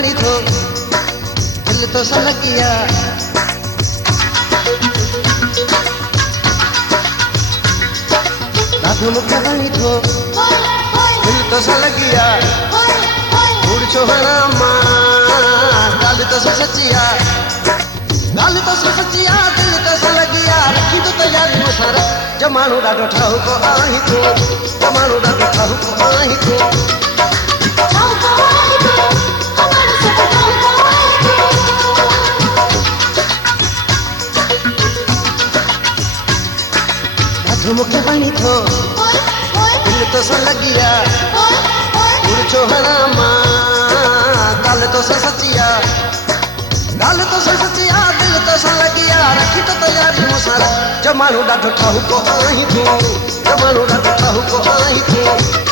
वणी थो दिल तो सलगिया ॾाढो मूंखे वणी थो दिल तो सलगिया उड़ छोहणा मां ॻाल्हि तो सचिया ॻाल्हि तो सचिया दिल तो सलगिया रखी तो तयारी मुसार जमानो ॾाढो ठाहको आहीं तूं जमानो ॾाढो ठाहको आहीं तूं मुखे वणी थो दिल तो सलगिया उड़ छोहणा मां ॻाल्हि तो सचिया ॻाल्हि तो सचिया दिल तो सलगिया रखी तो तयारी मुसार जमानो ॾाढो ठाहको आहीं तूं जमानो ॾाढो ठाहको आहीं तूं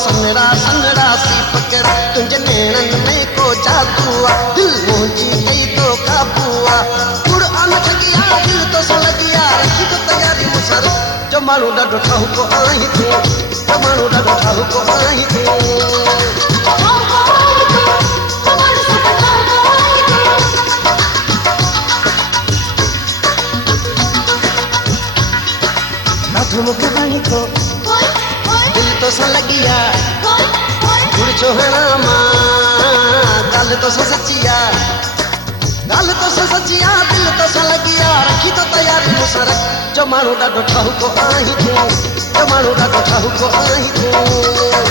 सनड़ा सनड़ा सी पकड़ा तुझे नैनन में को जादू दिल मुंहिंजी कई तो काबूआ उड़ अन ठगिया दिल तो सलगिया रखी तो तयारी मुसर जमानो ॾाढो ठाहको आहीं तूं जमानो ॾाढो ठाहको आहीं तूं ॾाढो मूंखे वणी थो दिल तो सलगिया उड़ छोहणा मां ॻाल्हि तो सचिया ॻाल्हि तो सचिया दिल तो सलगिया रखी तो तयारी मुसर जमानो ॾाढो ठाहको आहीं तूं जमानो ॾाढो ठाहको आहीं तूं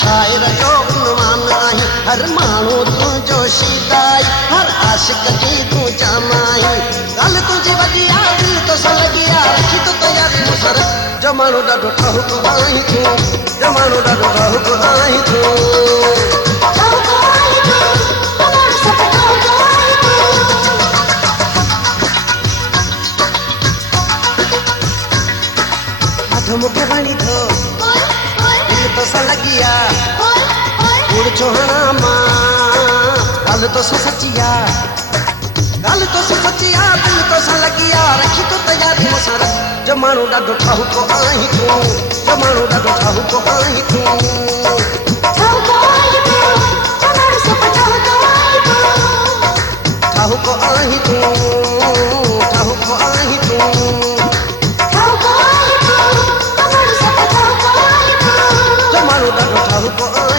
शायर जो उनवान आहीं हर माण्हू तुंहिंजो शीदाई हर आशिक जी तूं जामाई ॻाल्हि तुंहिंजी वॾी आहे दिल तो सलगिया रखी तो तयारी मुसर जमानो ॾाढो ठाहको आहीं तूं जमानो ॾाढो ठाहको आहीं तूं मूंखे वणी थो दिल तो सलगिया उड़ छोहणा मां ॻाल्हि तो सचिया ॻाल्हि तो सचिया दिल तो सलगिया रखी तो तयारी मुसर जमानो ॾाढो ठाहको आहीं तूं जमानो ॾाढो ठाहको आहीं तूं ठाहको आहीं तूं ठाहको आहीं तूं जमानो ॾाढो ठाहको